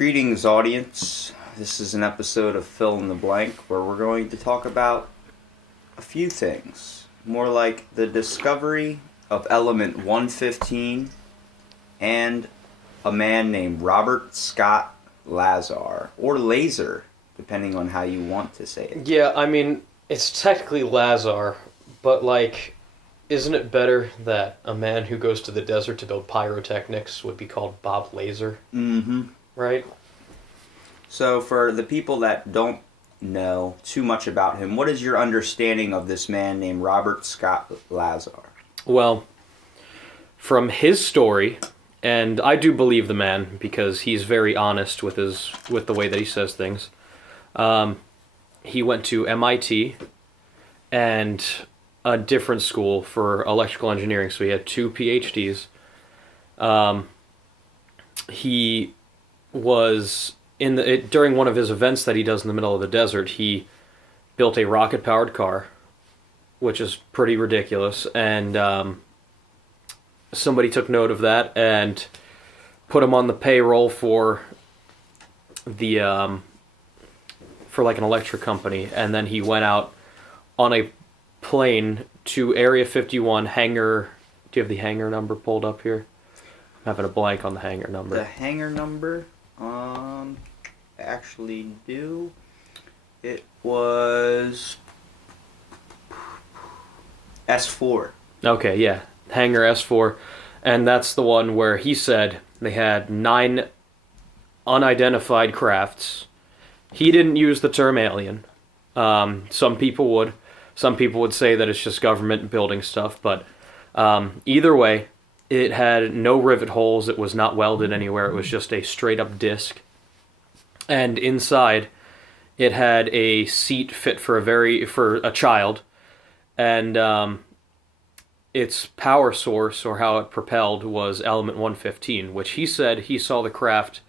Greetings, audience. This is an episode of Fill in the Blank where we're going to talk about a few things. More like the discovery of element 115 and a man named Robert Scott Lazar, or Lazar, depending on how you want to say it. Yeah, I mean, it's technically Lazar, but isn't it better that a man who goes to the desert to build pyrotechnics would be called Bob Lazar? Mm-hmm. Right? So for the people that don't know too much about him, what is your understanding of this man named Robert Scott Lazar? Well, from his story, and I do believe the man because he's very honest with the way that he says things. He went to MIT and a different school for electrical engineering, so he had 2 PhDs. He was during one of his events that he does in the middle of the desert, he built a rocket-powered car, which is pretty ridiculous, and somebody took note of that and put him on the payroll for an electric company, and then he went out on a plane to Area 51 hangar. Do you have the hangar number pulled up here? I'm having a blank on the hangar number. The hangar number? Actually do. It was S4. Okay, yeah. Hangar S4. And that's the one where he said they had 9 unidentified crafts. He didn't use the term alien. Some people would. Some people would say that it's just government building stuff. But either way, it had no rivet holes. It was not welded anywhere. It was just a straight-up disc. And inside, it had a seat fit for a child. And its power source, or how it propelled, was element 115, which he said he saw the craft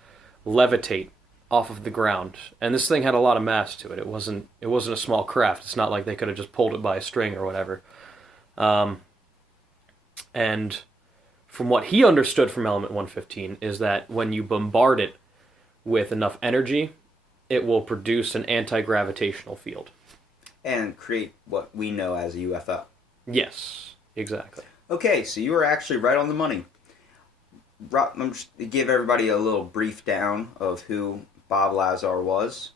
levitate off of the ground. And this thing had a lot of mass to it. It wasn't a small craft. It's not like they could have just pulled it by a string or whatever. And from what he understood from element 115 is that when you bombard it with enough energy, it will produce an anti-gravitational field. And create what we know as a UFO. Yes, exactly. Okay, so you were actually right on the money. I'm just to give everybody a little brief down of who Bob Lazar was.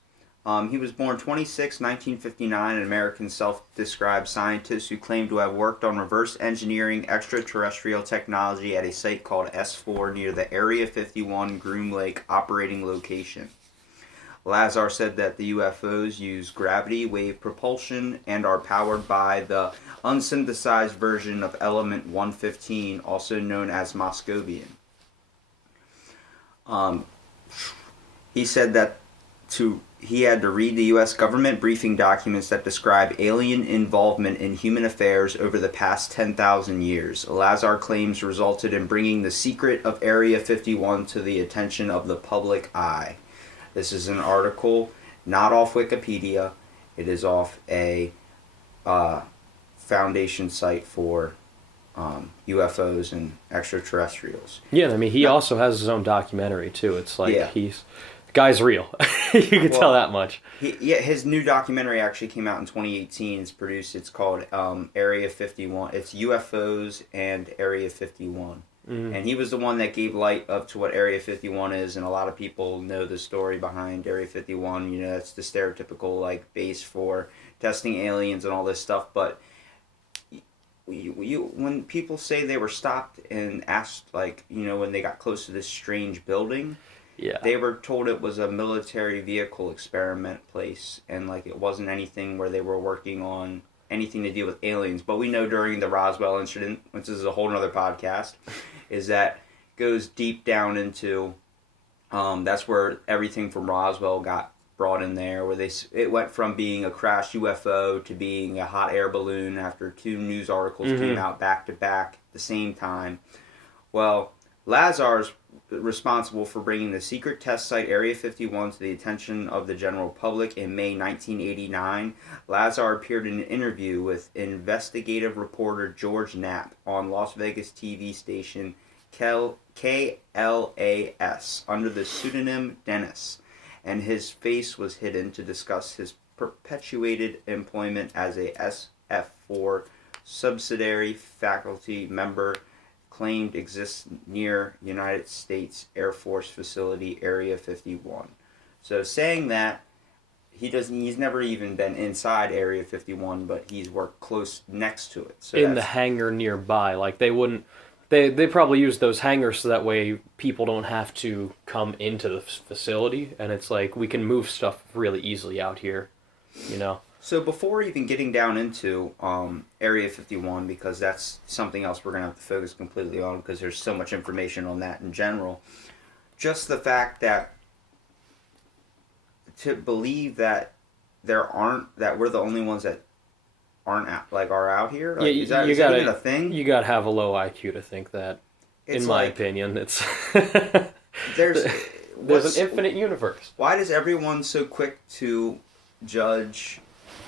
He was born 1959, an American self-described scientist who claimed to have worked on reverse engineering extraterrestrial technology at a site called S4 near the Area 51 Groom Lake operating location. Lazar said that the UFOs use gravity wave propulsion and are powered by the unsynthesized version of element 115, also known as Moscovian. He said that he had to read the U.S. government briefing documents that describe alien involvement in human affairs over the past 10,000 years. Lazar claims resulted in bringing the secret of Area 51 to the attention of the public eye. This is an article not off Wikipedia. It is off a foundation site for UFOs and extraterrestrials. Yeah, I mean, he also has his own documentary, too. It's like, the guy's real. You can tell that much. His new documentary actually came out in 2018. It's called Area 51. It's UFOs and Area 51. Mm-hmm. And he was the one that gave light up to what Area 51 is, and a lot of people know the story behind Area 51. You know, that's the stereotypical base for testing aliens and all this stuff. But when people say they were stopped and asked, when they got close to this strange building, they were told it was a military vehicle experiment place, and it wasn't anything where they were working on anything to deal with aliens. But we know during the Roswell incident, which is a whole other podcast, is that goes deep down into that's where everything from Roswell got brought in there, where it went from being a crashed UFO to being a hot air balloon after 2 news articles came out back to back at the same time. Well, Lazar's responsible for bringing the secret test site Area 51 to the attention of the general public in May 1989. Lazar appeared in an interview with investigative reporter George Knapp on Las Vegas TV station KLAS under the pseudonym Dennis, and his face was hidden to discuss his perpetuated employment as a SF4 subsidiary faculty member claimed exists near United States Air Force facility Area 51. So saying that he's never even been inside Area 51, but he's worked close next to it. So in the hangar nearby, like they probably use those hangars so that way people don't have to come into the facility, and it's like we can move stuff really easily out here, you know. So before even getting down into Area 51, because that's something else we're going to have to focus completely on because there's so much information on that in general, just the fact that to believe that that we're the only ones that are out here, like, is that even a thing? You gotta have a low IQ to think that. In my opinion, it's there's an infinite universe. Why does everyone so quick to judge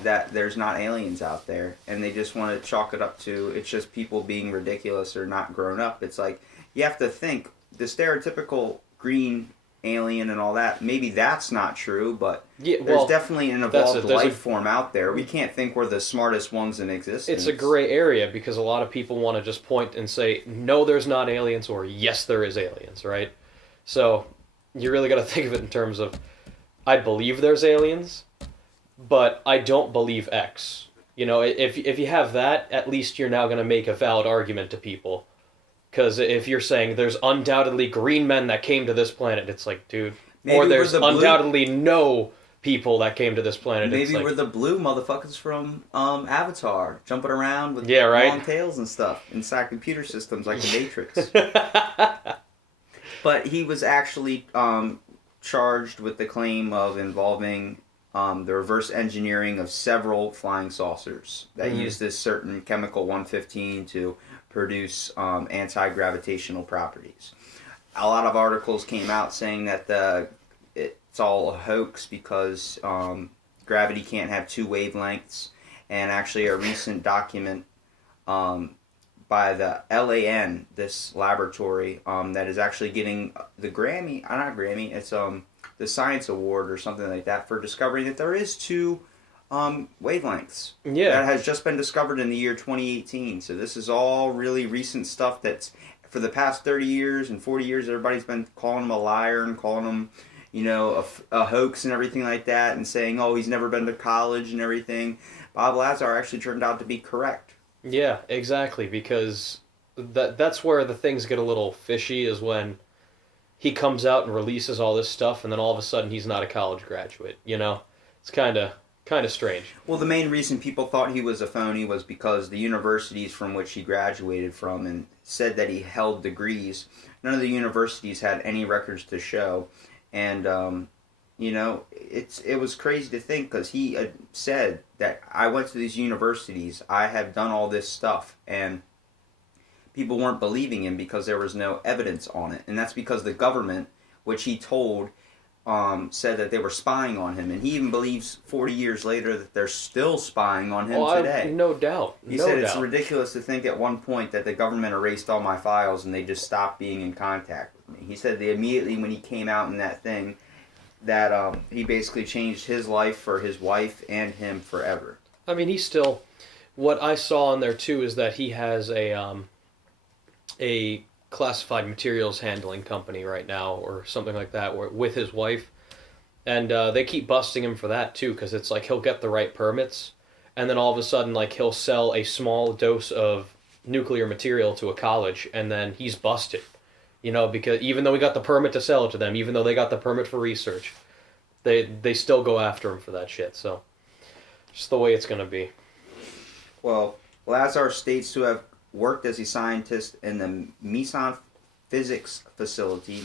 that there's not aliens out there, and they just want to chalk it up to it's just people being ridiculous or not grown up? It's like you have to think the stereotypical green alien and all that. Maybe that's not true, but there's definitely an evolved life form out there. We can't think we're the smartest ones in existence. It's a gray area because a lot of people want to just point and say, no, there's not aliens, or yes, there is aliens, right? So you really got to think of it in terms of, I believe there's aliens, but I don't believe X. You know, if you have that, at least you're now going to make a valid argument to people. Because if you're saying there's undoubtedly green men that came to this planet, it's like, dude. Maybe or there's undoubtedly no people that came to this planet. Maybe it's like, we're the blue motherfuckers from Avatar, jumping around with long tails and stuff inside computer systems like the Matrix. But he was actually charged with the claim of involving the reverse engineering of several flying saucers that use this certain chemical 115 to produce anti-gravitational properties. A lot of articles came out saying that it's all a hoax because gravity can't have two wavelengths, and actually a recent document by the LAN, this laboratory, that is actually getting the it's the Science Award or something like that for discovering that there is two wavelengths. Yeah. That has just been discovered in the year 2018. So this is all really recent stuff that's for the past 30 years and 40 years everybody's been calling him a liar and calling him, you know, a hoax and everything like that, and saying, oh, he's never been to college and everything. Bob Lazar actually turned out to be correct. Yeah, exactly, because that's where the things get a little fishy, is when he comes out and releases all this stuff and then all of a sudden he's not a college graduate, you know? It's kind of strange. Well, the main reason people thought he was a phony was because the universities from which he graduated from and said that he held degrees, none of the universities had any records to show. And, you know, it was crazy to think, because he said that I went to these universities, I have done all this stuff, and people weren't believing him because there was no evidence on it. And that's because the government, which he told, said that they were spying on him. And he even believes 40 years later that they're still spying on him today. No doubt. He said it's ridiculous to think at one point that the government erased all my files and they just stopped being in contact with me. He said they immediately, when he came out in that thing, that he basically changed his life for his wife and him forever. I mean, he still... What I saw in there, too, is that he has a classified materials handling company right now, or something like that, with his wife, and they keep busting him for that too, because it's like he'll get the right permits, and then all of a sudden, like, he'll sell a small dose of nuclear material to a college, and then he's busted, you know, because even though he got the permit to sell it to them, even though they got the permit for research, they still go after him for that shit. So just the way it's gonna be. Well, Lazar states to have worked as a scientist in the Meson Physics Facility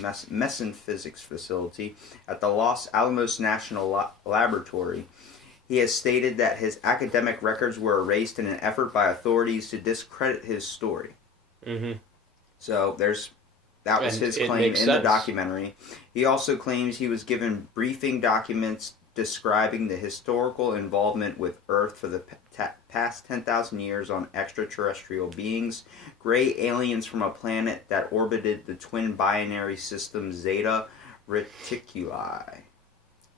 at the Los Alamos National Laboratory. He has stated that his academic records were erased in an effort by authorities to discredit his story. Mm-hmm. So that was his claim in the documentary. He also claims he was given briefing documents describing the historical involvement with Earth for the past 10,000 years on extraterrestrial beings, gray aliens from a planet that orbited the twin binary system Zeta Reticuli,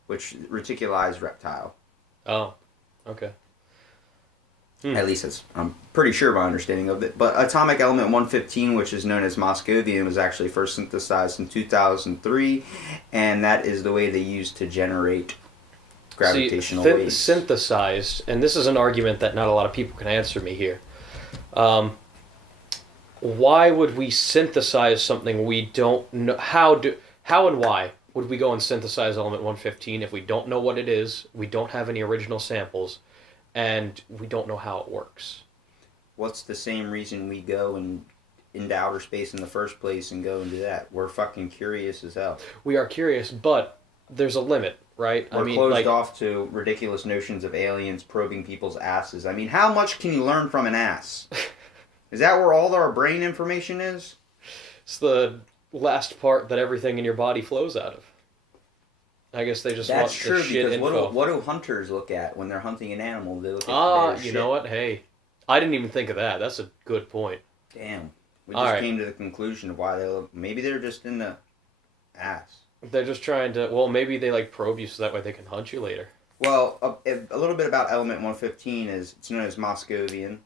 which Reticuli is reptile. Oh, okay. At least that's, I'm pretty sure my understanding of it. But atomic element 115, which is known as Moscovium, was actually first synthesized in 2003, and that is the way they use to generate gravitational waves. Synthesized, and this is an argument that not a lot of people can answer me here. Why would we synthesize something we don't know? How and why would we go and synthesize element 115 if we don't know what it is, we don't have any original samples, and we don't know how it works? What's the same reason we go into outer space in the first place and go and do that? We're fucking curious as hell. We are curious, but there's a limit, right? We're closed off to ridiculous notions of aliens probing people's asses. I mean, how much can you learn from an ass? Is that where all our brain information is? It's the last part that everything in your body flows out of. I guess they just want the shit info. That's true, because what do hunters look at when they're hunting an animal? They look at you know what? Hey, I didn't even think of that. That's a good point. Damn. We just came to the conclusion of why they look... Maybe they're just in the ass. They're just trying to... Well, maybe they probe you so that way they can hunt you later. Well, a little bit about element 115 is... It's known as Moscovian.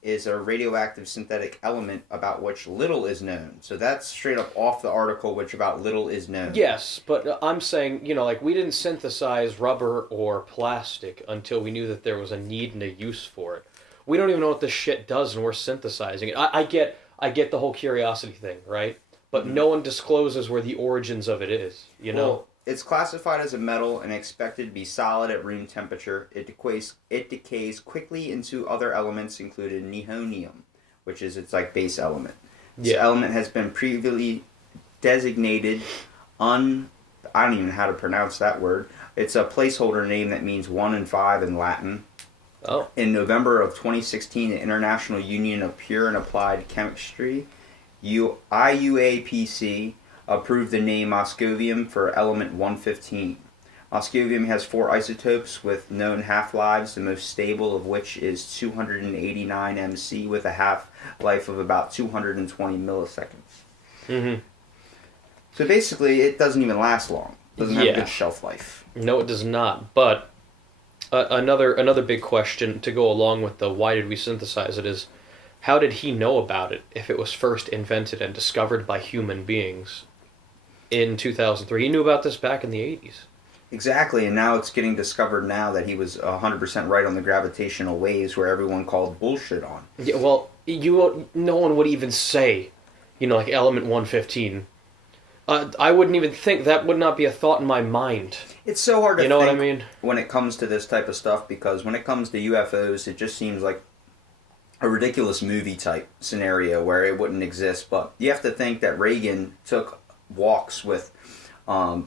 Is a radioactive synthetic element about which little is known. So that's straight up off the article, which about little is known. Yes, but I'm saying, we didn't synthesize rubber or plastic until we knew that there was a need and a use for it. We don't even know what this shit does, and we're synthesizing it. I get the whole curiosity thing, right? But no one discloses where the origins of it is, Well, it's classified as a metal and expected to be solid at room temperature. It decays quickly into other elements, including nihonium, which is its base element. This element has been previously designated I don't even know how to pronounce that word. It's a placeholder name that means 1 and 5 in Latin. Oh. In November of 2016, the International Union of Pure and Applied Chemistry, IUAPC, approved the name Moscovium for element 115. Moscovium has 4 isotopes with known half-lives, the most stable of which is 289 MC with a half-life of about 220 milliseconds. Mm-hmm. So basically, it doesn't even last long. It doesn't have a good shelf life. No, it does not. But another big question to go along with the why did we synthesize it is, how did he know about it if it was first invented and discovered by human beings in 2003? He knew about this back in the 80s. Exactly, and now it's getting discovered now that he was 100% right on the gravitational waves where everyone called bullshit on. Yeah, well, no one would even say, element 115. I wouldn't even think, that would not be a thought in my mind. It's so hard to think what I mean? When it comes to this type of stuff, because when it comes to UFOs, it just seems like a ridiculous movie type scenario where it wouldn't exist. But you have to think that Reagan took walks with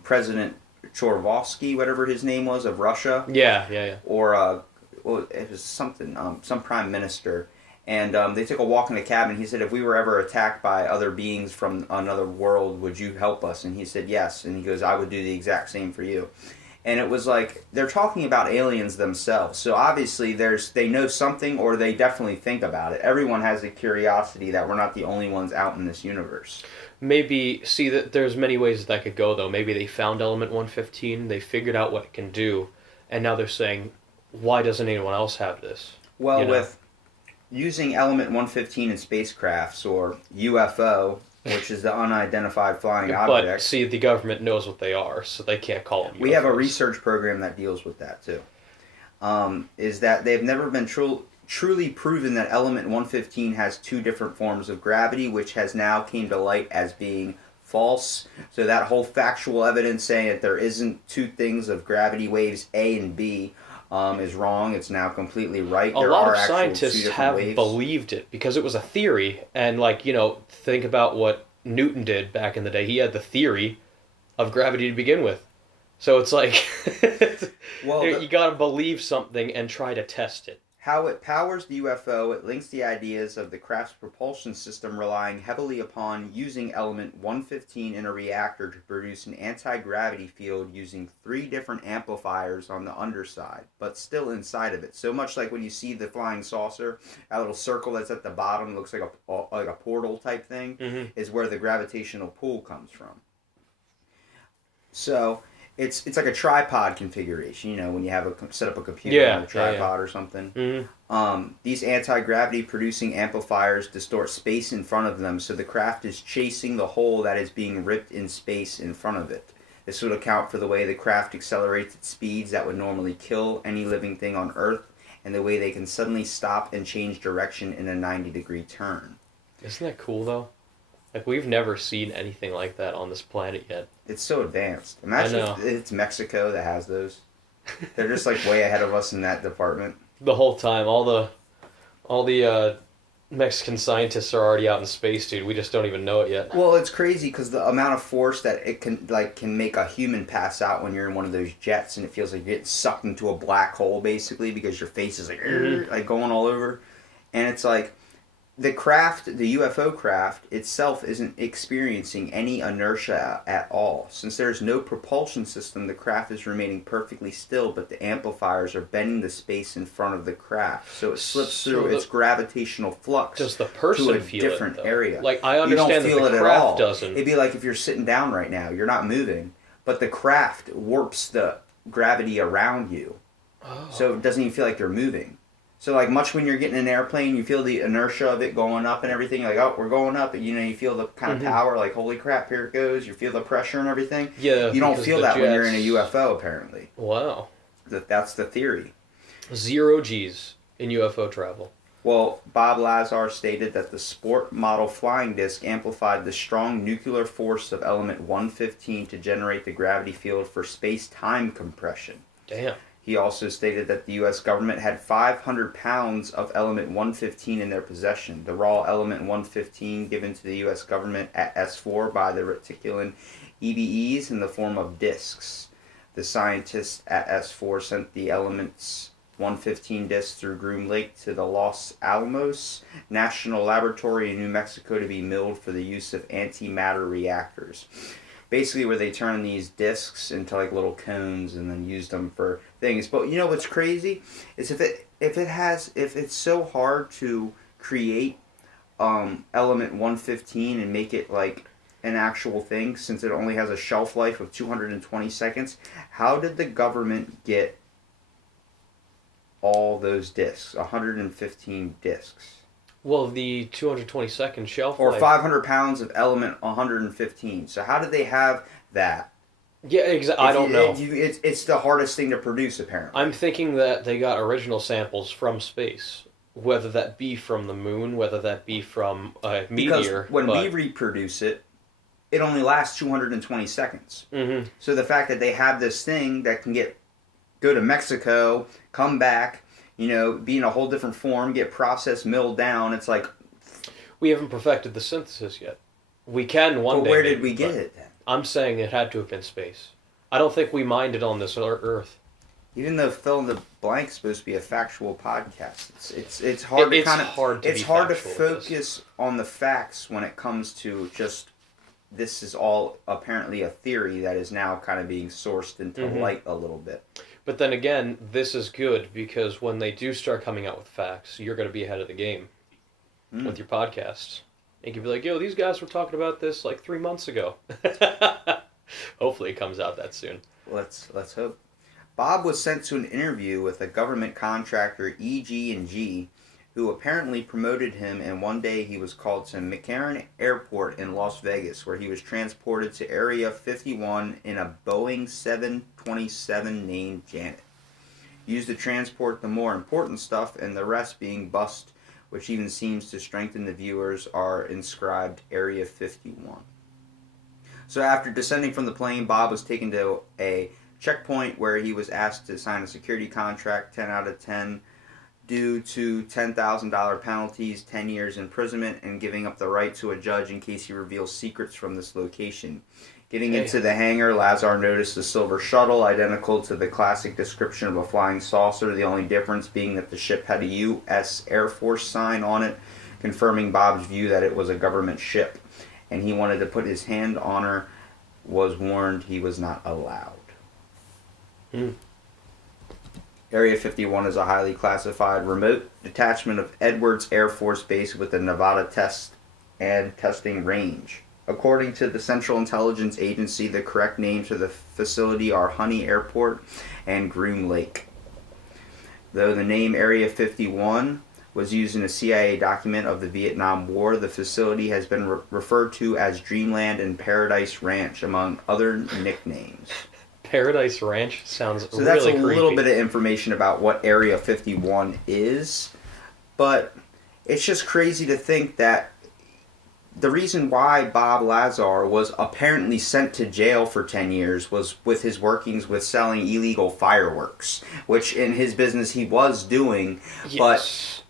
President Chorovsky, whatever his name was, of Russia. Yeah. Or it was something, some prime minister. And they took a walk in a cabin. He said, if we were ever attacked by other beings from another world, would you help us? And he said, yes. And he goes, I would do the exact same for you. And it was like, they're talking about aliens themselves. So obviously they know something, or they definitely think about it. Everyone has a curiosity that we're not the only ones out in this universe. Maybe, see, that there's many ways that could go, though. Maybe they found element 115, they figured out what it can do, and now they're saying, why doesn't anyone else have this? Well, with using element 115 in spacecrafts, or UFO, which is the unidentified flying object. But, see, the government knows what they are, so they can't call them UFOs. We have a research program that deals with that, too. Is that they've never been truly proven that element 115 has 2 different forms of gravity, which has now came to light as being false. So that whole factual evidence saying that there isn't 2 things of gravity waves A and B is wrong. It's now completely right. A lot of scientists have believed it because it was a theory. And, think about what Newton did back in the day. He had the theory of gravity to begin with. So it's like, you gotta believe something and try to test it. How it powers the UFO, it links the ideas of the craft's propulsion system relying heavily upon using element 115 in a reactor to produce an anti-gravity field using 3 different amplifiers on the underside, but still inside of it. So much like when you see the flying saucer, that little circle that's at the bottom looks like a portal type thing, is where the gravitational pull comes from. So it's like a tripod configuration, when you have set up a computer on a tripod or something. These anti-gravity producing amplifiers distort space in front of them, so the craft is chasing the hole that is being ripped in space in front of it. This would account for the way the craft accelerates at speeds that would normally kill any living thing on Earth, and the way they can suddenly stop and change direction in a 90-degree turn. Isn't that cool, though? Like, we've never seen anything like that on this planet yet. It's so advanced. Imagine if it's Mexico that has those. They're just, like, way ahead of us in that department. The whole time, all the Mexican scientists are already out in space, dude. We just don't even know it yet. Well, it's crazy because the amount of force that it can make a human pass out when you're in one of those jets, and it feels like you're getting sucked into a black hole, basically, because your face is like going all over. And it's like, the UFO craft itself isn't experiencing any inertia at all. Since there's no propulsion system, the craft is remaining perfectly still, but the amplifiers are bending the space in front of the craft, so it slips through its gravitational flux does the person to a feel different area. Like, I understand you don't feel that the it craft at all. doesn't. It'd be like if you're sitting down right now, you're not moving, but the craft warps the gravity around you, so it doesn't even feel like you're moving. So, like, much when you're getting in an airplane, you feel the inertia of it going up and everything. You're like, oh, we're going up. And, you feel the kind of power, like, holy crap, here it goes. You feel the pressure and everything. Yeah. You don't feel that when you're in a UFO, apparently. Wow. That's the theory. 0 G's in UFO travel. Well, Bob Lazar stated that the sport model flying disc amplified the strong nuclear force of element 115 to generate the gravity field for space-time compression. Damn. He also stated that the U.S. government had 500 pounds of element 115 in their possession. The raw element 115 given to the U.S. government at S4 by the reticulin EBEs in the form of discs. The scientists at S4 sent the elements 115 discs through Groom Lake to the Los Alamos National Laboratory in New Mexico to be milled for the use of antimatter reactors. Basically, where they turn these discs into like little cones and then use them for things. But you know what's crazy is if it's so hard to create element 115 and make it like an actual thing, since it only has a shelf life of 220 seconds, how did the government get all those discs, 115 discs? Well, the 220-second shelf or life. 500 pounds of element 115. So how did they have that? Yeah, exactly. I don't know. It's the hardest thing to produce, apparently. I'm thinking that they got original samples from space, whether that be from the moon, whether that be from a meteor. Because when we reproduce it, it only lasts 220 seconds. Mm-hmm. So the fact that they have this thing that can go to Mexico, come back, be in a whole different form, get processed, milled down. It's like... We haven't perfected the synthesis yet. We can one day. Where did we get it then? I'm saying it had to have been space. I don't think we mined it on this Earth. Even though Fill in the Blank is supposed to be a factual podcast, it's hard to focus on the facts when it comes to just this is all apparently a theory that is now kind of being sourced into light a little bit. But then again, this is good because when they do start coming out with facts, you're going to be ahead of the game with your podcasts. You can be like, yo, these guys were talking about this like 3 months ago. Hopefully it comes out that soon. Let's hope. Bob was sent to an interview with a government contractor, EG&G, who apparently promoted him, and one day he was called to McCarran Airport in Las Vegas, where he was transported to Area 51 in a Boeing 727 named Janet. Used to transport the more important stuff, and the rest being bust, which even seems to strengthen the viewers, are inscribed Area 51. So after descending from the plane, Bob was taken to a checkpoint where he was asked to sign a security contract, 10 out of 10, due to $10,000 penalties, 10 years imprisonment, and giving up the right to a judge in case he reveals secrets from this location. Getting into the hangar, Lazar noticed a silver shuttle identical to the classic description of a flying saucer, the only difference being that the ship had a U.S. Air Force sign on it, confirming Bob's view that it was a government ship. And he wanted to put his hand on her, was warned he was not allowed. Area 51 is a highly classified remote detachment of Edwards Air Force Base with a Nevada test and testing range. According to the Central Intelligence Agency, the correct names for the facility are Honey Airport and Groom Lake. Though the name Area 51 was used in a CIA document of the Vietnam War, the facility has been referred to as Dreamland and Paradise Ranch, among other nicknames. Paradise Ranch sounds so that's really a creepy. little bit of information about what Area 51 is, but it's just crazy to think that the reason why Bob Lazar was apparently sent to jail for 10 years was with his workings with selling illegal fireworks, which in his business he was doing, but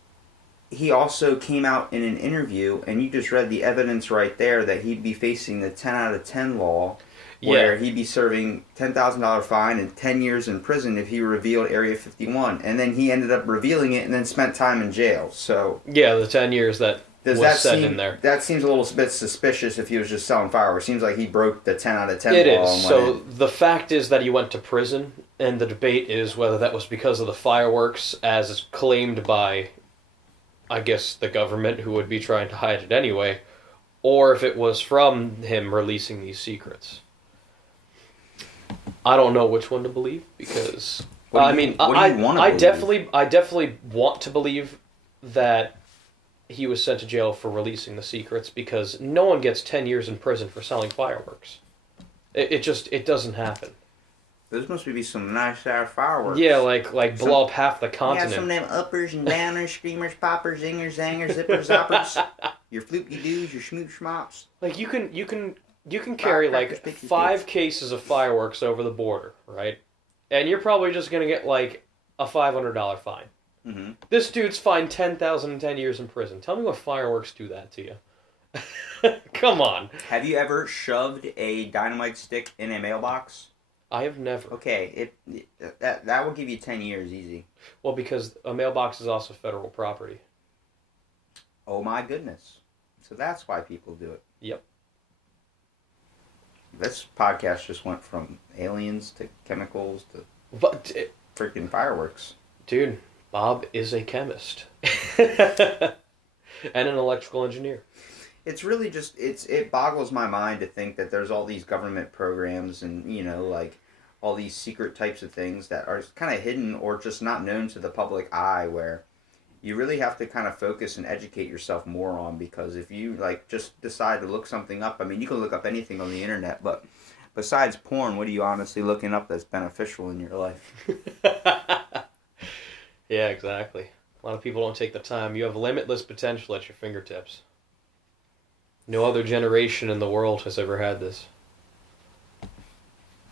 he also came out in an interview, and you just read the evidence right there, that he'd be facing the 10 out of 10 law, where he'd be serving $10,000 fine and 10 years in prison if he revealed Area 51. And then he ended up revealing it and then spent time in jail. So yeah, the 10 years that was set in there. That seems a little bit suspicious if he was just selling fireworks. Seems like he broke the 10 out of 10 law. It is. So the fact is that he went to prison, and the debate is whether that was because of the fireworks, as claimed by, I guess, the government, who would be trying to hide it anyway, or if it was from him releasing these secrets. I don't know which one to believe, because I definitely want to believe that he was sent to jail for releasing the secrets, because no one gets 10 years in prison for selling fireworks. It doesn't happen. Those must be some nice fireworks. Yeah, like blow up half the continent. Yeah, some of them uppers and downers, screamers, poppers, zingers, zangers, zippers, zoppers. Your floopy-doos, your schmoop schmops. Like, you can carry like 5 cases of fireworks over the border, right? And you're probably just going to get like a $500 fine. Mm-hmm. This dude's fined $10,000 and 10 years in prison. Tell me what fireworks do that to you. Come on. Have you ever shoved a dynamite stick in a mailbox? I have never. Okay, that will give you 10 years easy. Well, because a mailbox is also federal property. Oh my goodness. So that's why people do it. Yep. This podcast just went from aliens to chemicals to freaking fireworks. Dude, Bob is a chemist. And an electrical engineer. It's really just, it boggles my mind to think that there's all these government programs and, like all these secret types of things that are kind of hidden or just not known to the public eye, where you really have to kind of focus and educate yourself more on, because if you like just decide to look something up, I mean, you can look up anything on the internet, but besides porn, what are you honestly looking up that's beneficial in your life? Yeah, exactly. A lot of people don't take the time. You have limitless potential at your fingertips. No other generation in the world has ever had this.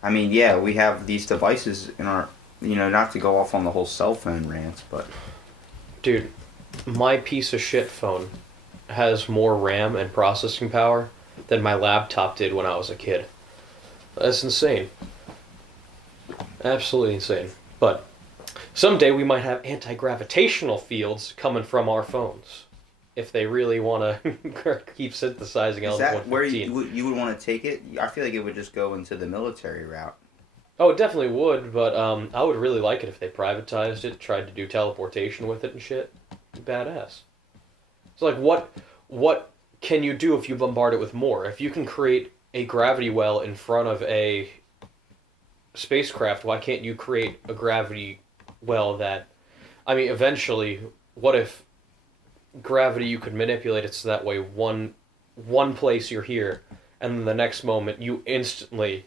I mean, yeah, we have these devices in our, not to go off on the whole cell phone rant, but... Dude, my piece of shit phone has more RAM and processing power than my laptop did when I was a kid. That's insane. Absolutely insane. But someday we might have anti-gravitational fields coming from our phones, if they really want to keep synthesizing elements. Is that where you would want to take it? I feel like it would just go into the military route. Oh, it definitely would, but I would really like it if they privatized it, tried to do teleportation with it and shit. Badass. So, like, what can you do if you bombard it with more? If you can create a gravity well in front of a spacecraft, why can't you create a gravity well that... I mean, eventually, what if gravity, you could manipulate it so that way one place you're here, and then the next moment you instantly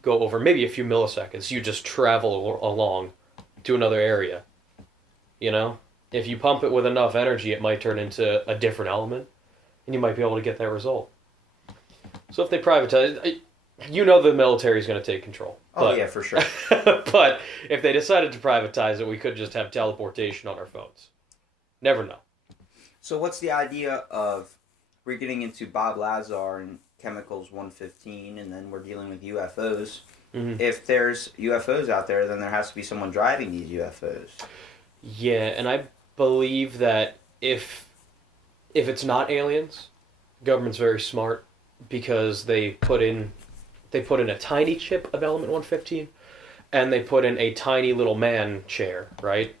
go over maybe a few milliseconds, you just travel along to another area. If you pump it with enough energy, it might turn into a different element, and you might be able to get that result. So if they privatize, the military is going to take control. Oh, yeah, for sure. But if they decided to privatize it, we could just have teleportation on our phones. Never know. So what's the idea of, we're getting into Bob Lazar and chemicals 115, and then we're dealing with UFOs. Mm-hmm. If there's UFOs out there, then there has to be someone driving these UFOs. Yeah, and I believe that if it's not aliens, government's very smart because they put in a tiny chip of element 115 and they put in a tiny little man chair, right?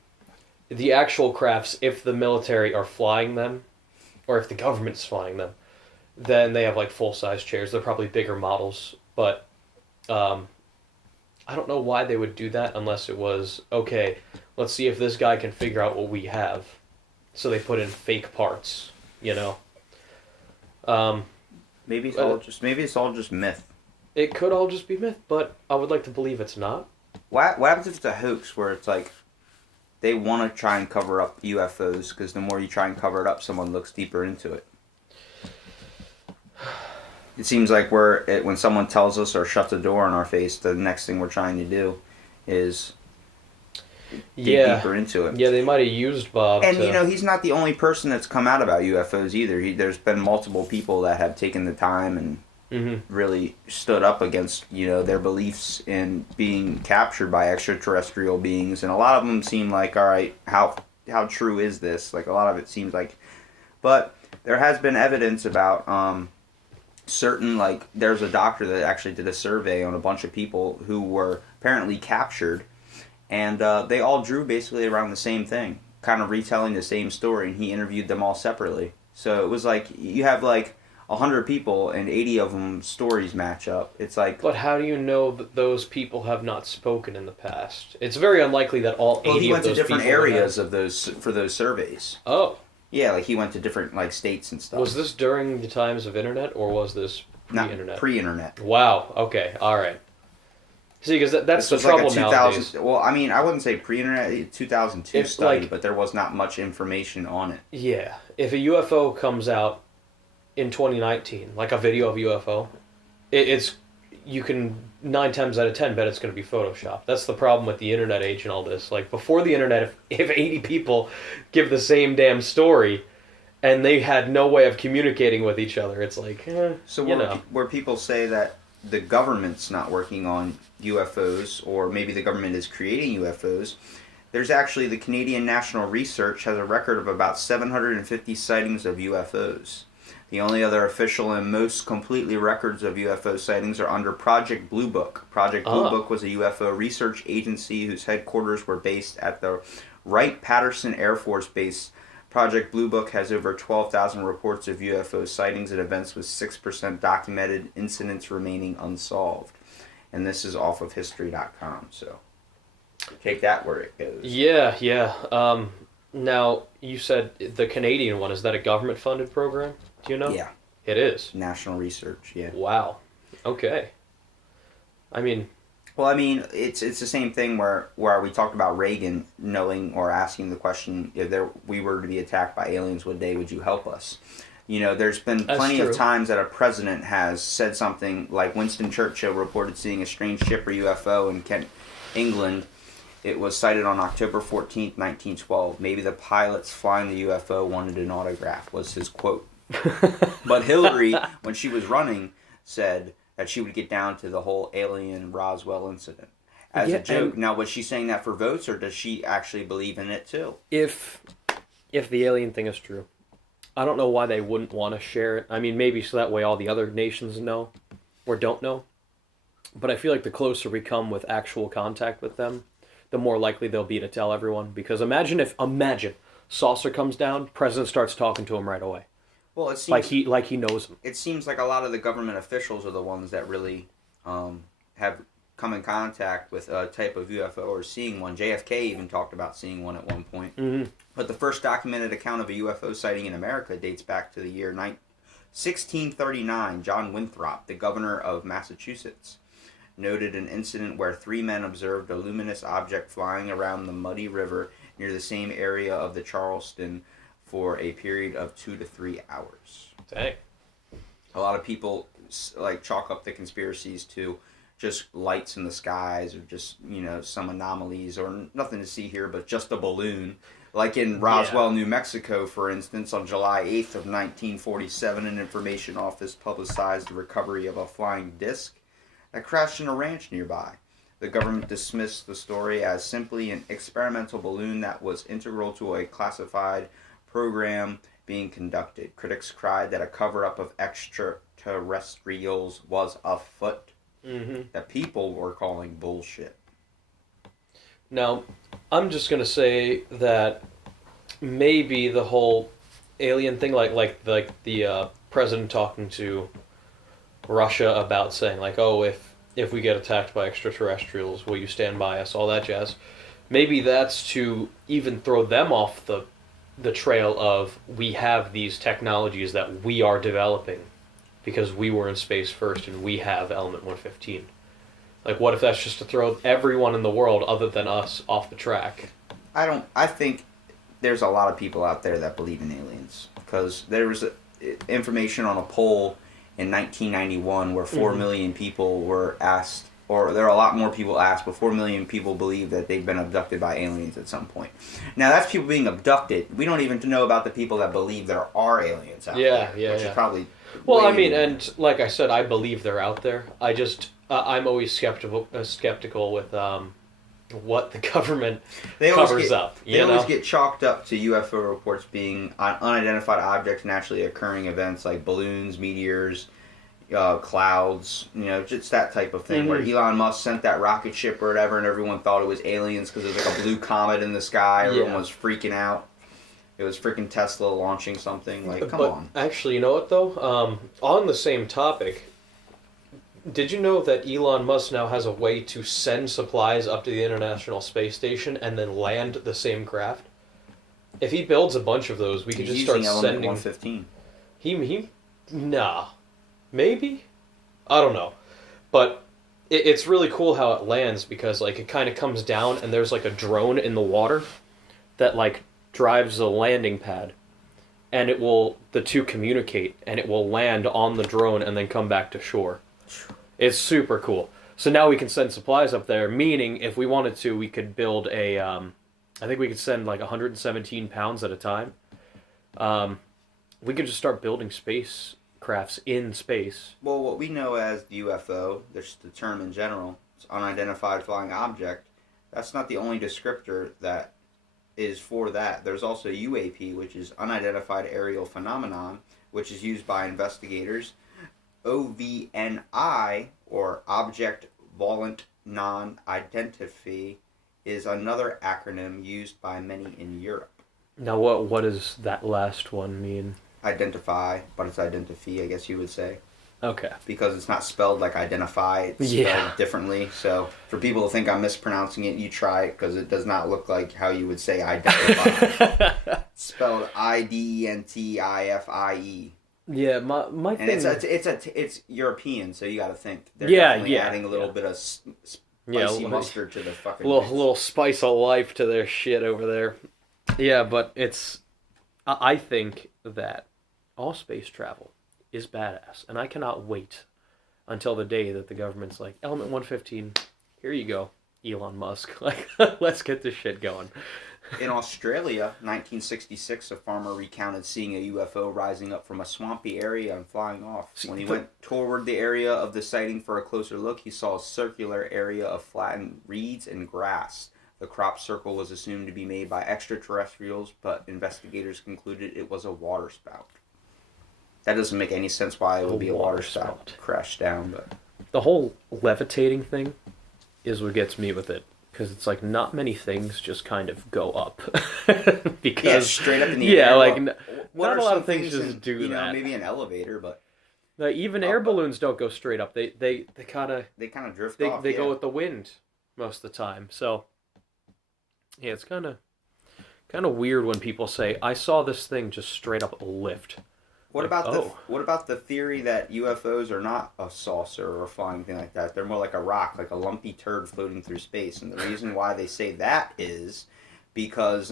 The actual crafts, if the military are flying them, or if the government's flying them, then they have like full-size chairs. They're probably bigger models, but I don't know why they would do that unless it was, okay, let's see if this guy can figure out what we have. So they put in fake parts, you know? Maybe it's all just myth. It could all just be myth, but I would like to believe it's not. What happens if it's a hoax where it's like they want to try and cover up UFOs because the more you try and cover it up, someone looks deeper into it? It seems like when someone tells us or shuts a door in our face, the next thing we're trying to do is dig deeper into it. Yeah, they might have used Bob. And he's not the only person that's come out about UFOs either. There's been multiple people that have taken the time and really stood up against their beliefs in being captured by extraterrestrial beings, and a lot of them seem like, all right, how true is this? Like, a lot of it seems like, but there has been evidence about certain, like, there's a doctor that actually did a survey on a bunch of people who were apparently captured, and they all drew basically around the same thing, kind of retelling the same story, and he interviewed them all separately. So it was like you have like 100 people and 80 of them stories match up. It's like, but how do you know that those people have not spoken in the past? It's very unlikely that all 80 of those people. He went to different areas of those for those surveys. Oh. Yeah, like he went to different like states and stuff. Was this during the times of internet or was this pre-internet? Not pre-internet. Wow. Okay. All right. See, because that's the trouble like nowadays. Well, I mean, I wouldn't say pre-internet, 2002 study, but there was not much information on it. Yeah. If a UFO comes out in 2019, like a video of a UFO, it's you can 9 times out of 10 bet it's going to be photoshopped. That's the problem with the internet age and all this. Like, before the internet, if 80 people give the same damn story and they had no way of communicating with each other, it's like, where people say that the government's not working on UFOs, or maybe the government is creating UFOs, there's actually the Canadian National Research has a record of about 750 sightings of UFOs. The only other official and most completely records of UFO sightings are under Project Blue Book. Project Blue Book was a UFO research agency whose headquarters were based at the Wright-Patterson Air Force Base. Project Blue Book has over 12,000 reports of UFO sightings at events with 6% documented incidents remaining unsolved. And this is off of history.com, so take that where it goes. Yeah. Now, you said the Canadian one, is that a government-funded program? Do you know? Yeah. It is? National research, yeah. Wow. Okay. Well, it's the same thing where we talked about Reagan knowing or asking the question, if we were to be attacked by aliens one day, would you help us? There's been plenty of times that a president has said something, like Winston Churchill reported seeing a strange ship or UFO in Kent, England. It was sighted on October 14th, 1912. Maybe the pilots flying the UFO wanted an autograph, was his quote. But Hillary, when she was running, said that she would get down to the whole alien Roswell incident as a joke. Now, was she saying that for votes, or does she actually believe in it too? If the alien thing is true, I don't know why they wouldn't want to share it. I mean, maybe so that way all the other nations know or don't know. But I feel like the closer we come with actual contact with them, the more likely they'll be to tell everyone. Because imagine Saucer comes down, President starts talking to him right away. Well, it seems like he knows him. It seems like a lot of the government officials are the ones that really have come in contact with a type of UFO or seeing one. JFK even talked about seeing one at one point. Mm-hmm. But the first documented account of a UFO sighting in America dates back to the year 1639. John Winthrop, the governor of Massachusetts, noted an incident where 3 men observed a luminous object flying around the muddy river near the same area of the Charleston for a period of 2 to 3 hours. Dang. A lot of people chalk up the conspiracies to just lights in the skies or just, some anomalies or nothing to see here but just a balloon. Like in Roswell, New Mexico, for instance, on July 8th of 1947, an information office publicized the recovery of a flying disc that crashed in a ranch nearby. The government dismissed the story as simply an experimental balloon that was integral to a classified program being conducted. Critics cried that a cover-up of extraterrestrials was afoot. That people were calling bullshit. Now, I'm just gonna say that maybe the whole alien thing, like the president talking to Russia about saying like, oh, if we get attacked by extraterrestrials, will you stand by us? All that jazz. Maybe that's to even throw them off the trail of we have these technologies that we are developing because we were in space first and we have element 115. Like, what if that's just to throw everyone in the world other than us off the track? I think there's a lot of people out there that believe in aliens. Because there was information on a poll in 1991 where 4 million people were asked, or there are a lot more people asked, but 4 million people believe that they've been abducted by aliens at some point. Now, that's people being abducted. We don't even know about the people that believe there are aliens out there. Which is probably... Well, I mean, and like I said, I believe they're out there. I just... I'm always skeptical with what the government covers up. They always get chalked up to UFO reports being unidentified objects, naturally occurring events like balloons, meteors, clouds, just that type of thing. Where Elon Musk sent that rocket ship or whatever, and everyone thought it was aliens because there was like a blue comet in the sky. Everyone was freaking out. It was freaking Tesla launching something. Like, come on. Actually, you know what though? On the same topic. Did you know that Elon Musk now has a way to send supplies up to the International Space Station and then land the same craft? If he builds a bunch of those, we could just start sending... 115. Nah. Maybe? I don't know. But it's really cool how it lands because like it kind of comes down and there's like a drone in the water that like drives the landing pad. And the two communicate and it will land on the drone and then come back to shore. It's super cool. So now we can send supplies up there, meaning if we wanted to, we could build I think we could send like 117 pounds at a time. We could just start building spacecrafts in space. Well, what we know as the UFO, there's the term in general, it's unidentified flying object. That's not the only descriptor that is for that. There's also UAP, which is unidentified aerial phenomenon, which is used by investigators. OVNI, or Object Volant Non-Identify, is another acronym used by many in Europe. Now, what does that last one mean? Identify, but it's identify, I guess you would say. Okay. Because it's not spelled like identify, it's spelled differently. So for people to think I'm mispronouncing it, you try it, because it does not look like how you would say identify. It's spelled IDENTIFIE. Yeah, my thing... And it's European, so you got to think they're definitely adding a little bit of spicy mustard to the fucking... little spice of life to their shit over there. Yeah, but it's... I think that all space travel is badass, and I cannot wait until the day that the government's like, Element 115, here you go, Elon Musk. Like, let's get this shit going. In Australia, 1966, a farmer recounted seeing a UFO rising up from a swampy area and flying off. When he went toward the area of the sighting for a closer look, he saw a circular area of flattened reeds and grass. The crop circle was assumed to be made by extraterrestrials, but investigators concluded it was a water spout. That doesn't make any sense why it would be a water spout crashed down. But the whole levitating thing is what gets me with it. Because it's like not many things just kind of go up. Because straight up in the air. Yeah, like not a lot of things just do that. Maybe an elevator, but even air balloons don't go straight up. They kind of drift off. They go with the wind most of the time. So yeah, it's kind of weird when people say, "I saw this thing just straight up lift." What about the theory that UFOs are not a saucer or a flying thing like that? They're more like a rock, like a lumpy turd floating through space. And the reason why they say that is because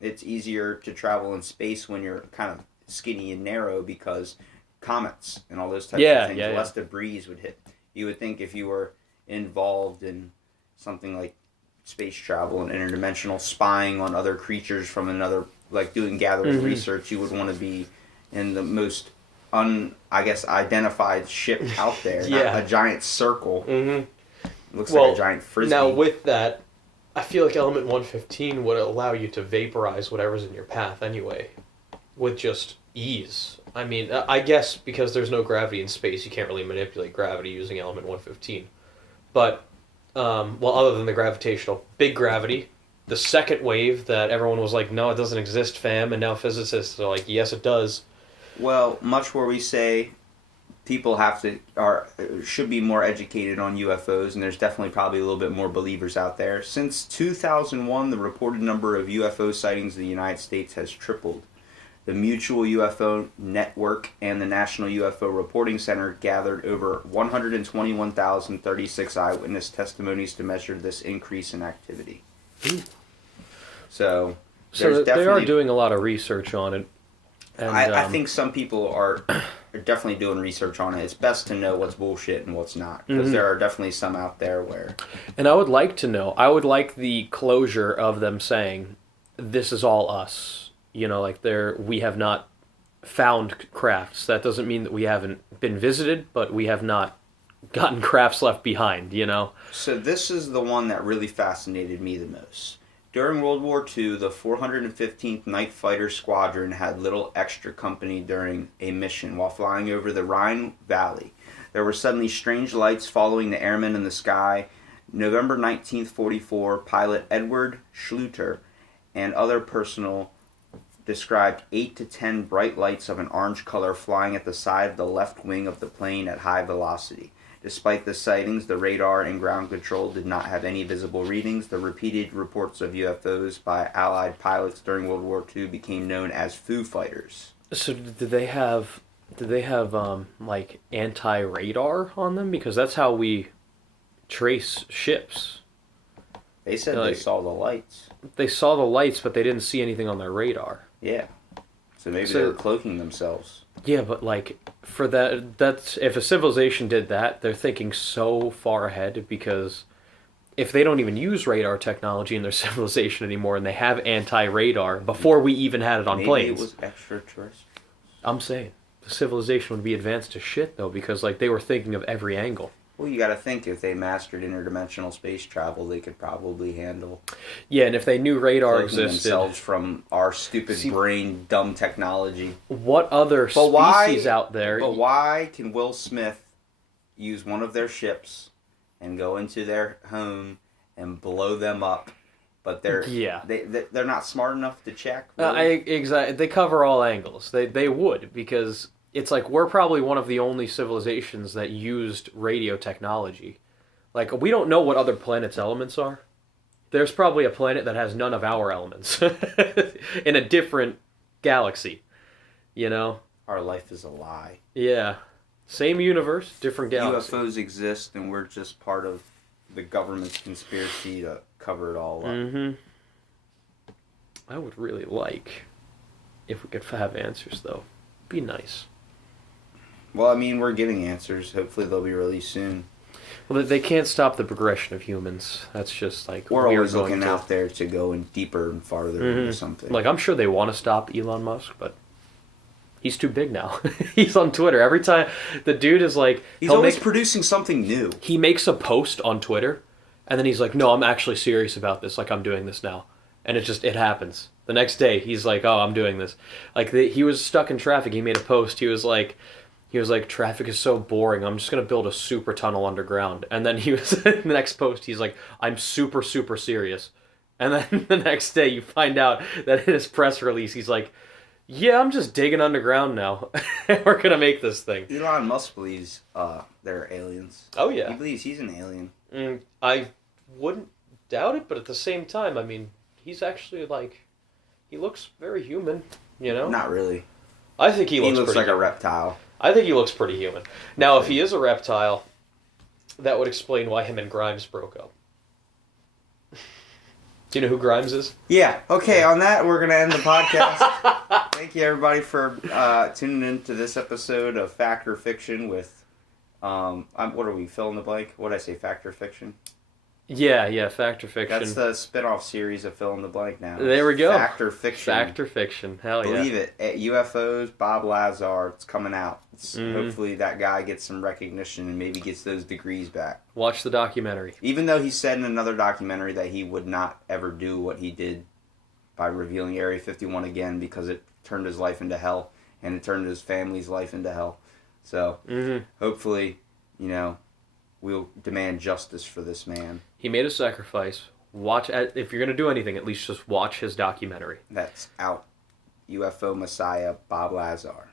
it's easier to travel in space when you're kind of skinny and narrow, because comets and all those types of things, less debris would hit. You would think if you were involved in something like space travel and interdimensional spying on other creatures from another, like doing gathering research, you would want to be in the most identified ship out there. Not a giant circle. Looks like a giant frisbee. Now with that, I feel like element 115 would allow you to vaporize whatever's in your path anyway, with just ease. I mean, I guess because there's no gravity in space, you can't really manipulate gravity using element 115. But, other than the gravitational, big gravity, the second wave that everyone was like, no, it doesn't exist, fam, and now physicists are like, yes, it does. Well, much where we say people should be more educated on UFOs, and there's definitely probably a little bit more believers out there. Since 2001, the reported number of UFO sightings in the United States has tripled. The Mutual UFO Network and the National UFO Reporting Center gathered over 121,036 eyewitness testimonies to measure this increase in activity. So they are doing a lot of research on it. And, I think some people are definitely doing research on it. It's best to know what's bullshit and what's not, because there are definitely some out there where... And I would like to know. I would like the closure of them saying, this is all us. You know, like we have not found crafts. That doesn't mean that we haven't been visited, but we have not gotten crafts left behind, you know? So this is the one that really fascinated me the most. During World War II, the 415th Night Fighter Squadron had little extra company during a mission while flying over the Rhine Valley. There were suddenly strange lights following the airmen in the sky. November 1944, pilot Edward Schluter and other personnel described 8 to 10 bright lights of an orange color flying at the side of the left wing of the plane at high velocity. Despite the sightings, the radar and ground control did not have any visible readings. The repeated reports of UFOs by Allied pilots during World War II became known as Foo Fighters. So did they have like anti-radar on them? Because that's how we trace ships. They said they saw the lights. They saw the lights, but they didn't see anything on their radar. Yeah. So maybe they were cloaking themselves. Yeah, but like for that's if a civilization did that, they're thinking so far ahead, because if they don't even use radar technology in their civilization anymore and they have anti-radar before we even had it on planes. Maybe it was extraterrestrial. I'm saying the civilization would be advanced to shit though, because like they were thinking of every angle. Well, you got to think if they mastered interdimensional space travel, they could probably handle. Yeah, and if they knew radar existed, themselves from our stupid brain, dumb technology. What other species out there? But why can Will Smith use one of their ships and go into their home and blow them up? But they're not smart enough to check. Really? Exactly. They cover all angles. They would, because. It's like we're probably one of the only civilizations that used radio technology. Like, we don't know what other planets' elements are. There's probably a planet that has none of our elements in a different galaxy, you know? Our life is a lie. Yeah. Same universe, different galaxy. UFOs exist, and we're just part of the government's conspiracy to cover it all up. Mm-hmm. I would really like if we could have answers, though. Be nice. Well, I mean, we're getting answers. Hopefully they'll be released soon. Well, they can't stop the progression of humans. That's just like... We're always looking out there to go in deeper and farther into something. Like, I'm sure they want to stop Elon Musk, but he's too big now. He's on Twitter. Every time the dude is like... He's always producing something new. He makes a post on Twitter, and then he's like, no, I'm actually serious about this. Like, I'm doing this now. And it happens. The next day, he's like, oh, I'm doing this. Like, he was stuck in traffic. He made a post. He was like, traffic is so boring. I'm just going to build a super tunnel underground. And then the next post, he's like, I'm super, super serious. And then the next day, you find out that in his press release, he's like, yeah, I'm just digging underground now. We're going to make this thing. Elon Musk believes there are aliens. Oh, yeah. He believes he's an alien. I wouldn't doubt it, but at the same time, I mean, he's actually like... He looks very human, you know? Not really. I think he looks like a reptile. I think he looks pretty human. Now, if he is a reptile, that would explain why him and Grimes broke up. Do you know who Grimes is? Yeah. Okay, on that, we're going to end the podcast. Thank you, everybody, for tuning in to this episode of Fact or Fiction with What are we? Fill in the blank. What did I say? Fact or fiction? Yeah, Fact or Fiction. That's the spin-off series of Fill in the Blank now. There we go. Fact or Fiction. Fact or Fiction. Hell yeah. Believe it. UFOs, Bob Lazar, it's coming out. Hopefully that guy gets some recognition and maybe gets those degrees back. Watch the documentary. Even though he said in another documentary that he would not ever do what he did by revealing Area 51 again because it turned his life into hell and it turned his family's life into hell. So, hopefully, we'll demand justice for this man. He made a sacrifice. If you're going to do anything, at least just watch his documentary. That's out. UFO Messiah, Bob Lazar.